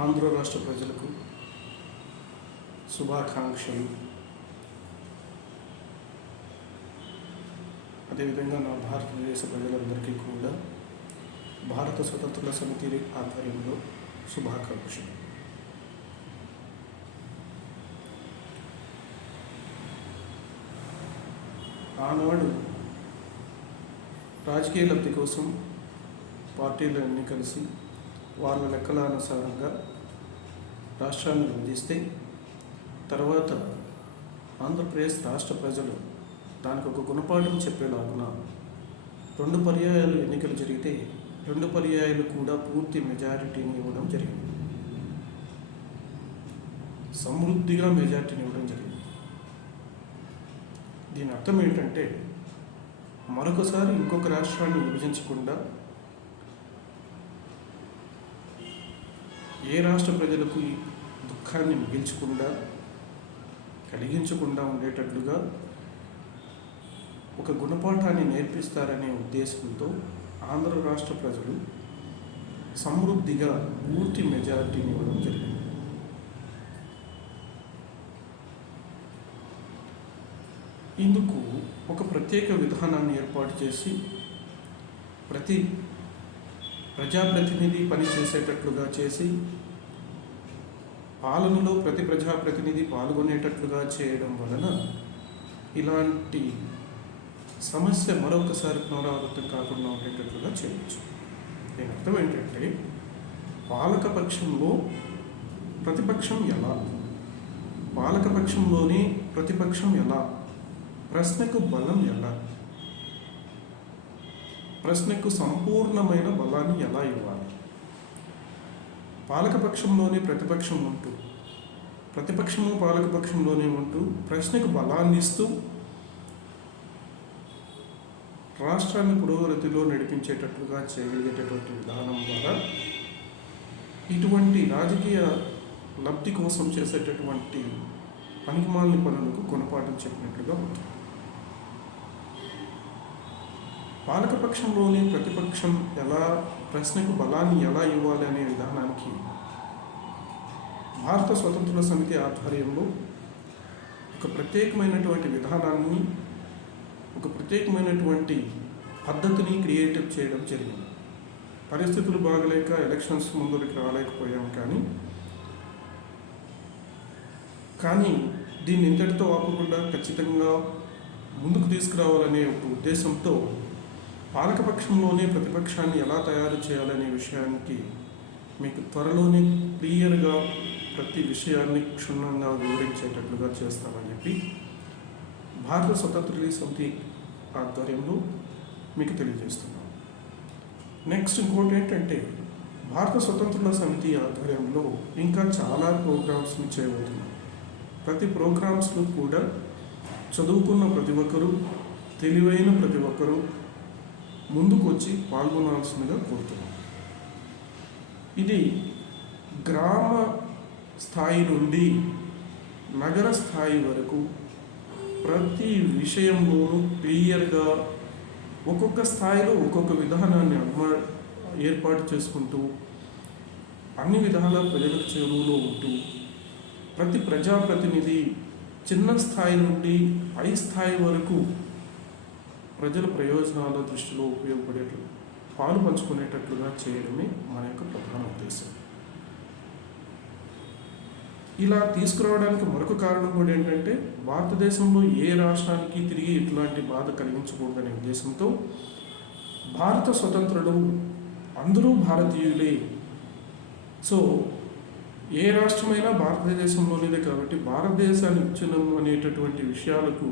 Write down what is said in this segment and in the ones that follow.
ఆంధ్ర రాష్ట్ర ప్రజలకు శుభాకాంక్షలు. అదేవిధంగా నా భారతదేశ ప్రజలందరికీ కూడా భారత స్వతంత్ర సమితి ఆధ్వర్యంలో శుభాకాంక్షలు. ఆనాడు రాజకీయ లబ్ధి కోసం పార్టీలన్నీ కలిసి వాళ్ళ లెక్కల అనుసారంగా రాష్ట్రాన్ని విభజిస్తే తర్వాత ఆంధ్రప్రదేశ్ రాష్ట్ర ప్రజలు దానికి ఒక గుణపాఠం చెప్పేలాగున 2 పర్యాయాలు ఎన్నికలు జరిగితే 2 పర్యాయాలు కూడా పూర్తి మెజారిటీని ఇవ్వడం జరిగింది. సమృద్ధిగా మెజారిటీని ఇవ్వడం జరిగింది. దీని అర్థం ఏంటంటే మరొకసారి ఇంకొక రాష్ట్రాన్ని విభజించకుండా ఏ రాష్ట్ర ప్రజలకు ఈ దుఃఖాన్ని కలిగించకుండా ఉండేటట్లుగా ఒక గుణపాఠాన్ని నేర్పిస్తారనే ఉద్దేశంతో ఆంధ్ర రాష్ట్ర ప్రజలు సమృద్ధిగా పూర్తి మెజారిటీని ఇవ్వడం జరిగింది. ఇందుకు ఒక ప్రత్యేక విధానాన్ని ఏర్పాటు చేసి ప్రతి ప్రజాప్రతినిధి పనిచేసేటట్లుగా చేసి పాలనలో ప్రతి ప్రజాప్రతినిధి పాల్గొనేటట్లుగా చేయడం వలన ఇలాంటి సమస్య మరొకసారి పునరావృతం కాకుండా ఉండేటట్లుగా చేయవచ్చు. దీని అర్థం ఏంటంటే పాలకపక్షంలో ప్రతిపక్షం ఎలా, పాలకపక్షంలోని ప్రతిపక్షం ఎలా, ప్రశ్నకు బలం ఎలా, ప్రశ్నకు సంపూర్ణమైన బలాన్ని ఎలా ఇవ్వాలి, పాలకపక్షంలోనే ప్రతిపక్షం ఉంటూ ప్రతిపక్షము పాలకపక్షంలోనే ఉంటూ ప్రశ్నకు బలాన్ని ఇస్తూ రాష్ట్రాన్ని పురోగతిలో నడిపించేటట్లుగా చేయగలిగేటటువంటి విధానం ద్వారా ఇటువంటి రాజకీయ లబ్ధి కోసం చేసేటటువంటి పనికిమాలిన పనులకు గుణపాఠం చెప్పినట్లుగా ఉంటుంది. పాలకపక్షంలోని ప్రతిపక్షం ఎలా, ప్రశ్నకు బలాన్ని ఎలా ఇవ్వాలి అనే విధానానికి భారత స్వతంత్ర సమితి ఆధ్వర్యంలో ఒక ప్రత్యేకమైనటువంటి విధానాన్ని, ఒక ప్రత్యేకమైనటువంటి పద్ధతిని క్రియేట్ చేయడం జరిగింది. పరిస్థితులు బాగలేక ఎలక్షన్స్ ముందుకు రాలేకపోయాం, కానీ దీన్ని ఇంతటితో ఆపకుండా ఖచ్చితంగా ముందుకు తీసుకురావాలనే ఒక ఉద్దేశంతో పాలకపక్షంలోనే ప్రతిపక్షాన్ని ఎలా తయారు చేయాలనే విషయానికి మీకు త్వరలోనే క్లియర్గా ప్రతి విషయాన్ని క్షుణ్ణంగా వివరించేటట్లుగా చేస్తామని చెప్పి భారత స్వతంత్ర సమితి ఆధ్వర్యంలో మీకు తెలియజేస్తున్నాం. నెక్స్ట్ ఇంకోటి ఏంటంటే భారత స్వతంత్ర సమితి ఆధ్వర్యంలో ఇంకా చాలా ప్రోగ్రామ్స్ని చేయబోతున్నాం. ప్రతి ప్రోగ్రామ్స్లో కూడా చదువుకున్న ప్రతి ఒక్కరూ, తెలివైన ప్రతి ఒక్కరూ ముందుకు వచ్చి పాల్గొనాల్సిందిగా కోరుతున్నాం. ఇది గ్రామ స్థాయి నుండి నగర స్థాయి వరకు ప్రతి విషయంలోనూ క్లియర్గా ఒక్కొక్క స్థాయిలో ఒక్కొక్క విధానాన్ని ఏర్పాటు చేసుకుంటూ అన్ని విధాల ప్రజలకు చేరువలో ఉంటూ ప్రతి ప్రజాప్రతినిధి చిన్న స్థాయి నుండి పై స్థాయి వరకు ప్రజల ప్రయోజనాల దృష్టిలో ఉపయోగపడేట్లు పాలు పంచుకునేటట్లుగా చేయడమే మన యొక్క ప్రధాన ఉద్దేశం. ఇలా తీసుకురావడానికి మరొక కారణం కూడా ఏంటంటే భారతదేశంలో ఏ రాష్ట్రానికి తిరిగి ఇట్లాంటి బాధ కలిగించకూడదనే ఉద్దేశంతో భారత స్వతంత్రులు అందరూ భారతీయులే, సో ఏ రాష్ట్రమైనా భారతదేశంలోనిదే కాబట్టి భారతదేశాన్ని విచ్ఛిన్నం అనేటటువంటి విషయాలకు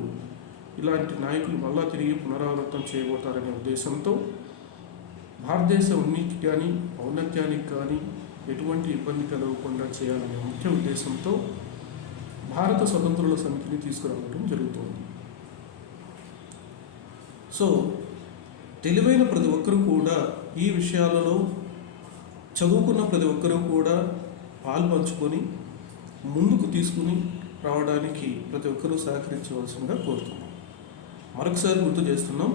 ఇలాంటి నాయకులు మళ్ళా తిరిగి పునరావృతం చేయబోతారనే ఉద్దేశంతో భారతదేశ ఉనికి కానీ ఔన్నత్యానికి కానీ ఎటువంటి ఇబ్బంది కలగకుండా చేయాలనే ముఖ్య ఉద్దేశంతో భారత స్వతంత్రుల సమితిని తీసుకురావడం జరుగుతుంది. సో తెలివైన ప్రతి ఒక్కరూ కూడా ఈ విషయాలలో చదువుకున్న ప్రతి ఒక్కరూ కూడా పాల్పంచుకొని ముందుకు తీసుకుని రావడానికి ప్రతి ఒక్కరూ సహకరించవలసిందిగా కోరుతున్నాం. మరొకసారి గుర్తు చేస్తున్నాం,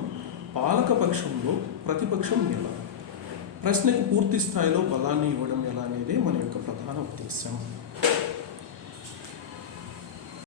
పాలకపక్షంలో ప్రతిపక్షం ఎలా, ప్రశ్నకు పూర్తి స్థాయిలో బలాన్ని ఇవ్వడం ఎలా అనేది మన యొక్క ప్రధాన ఉద్దేశం.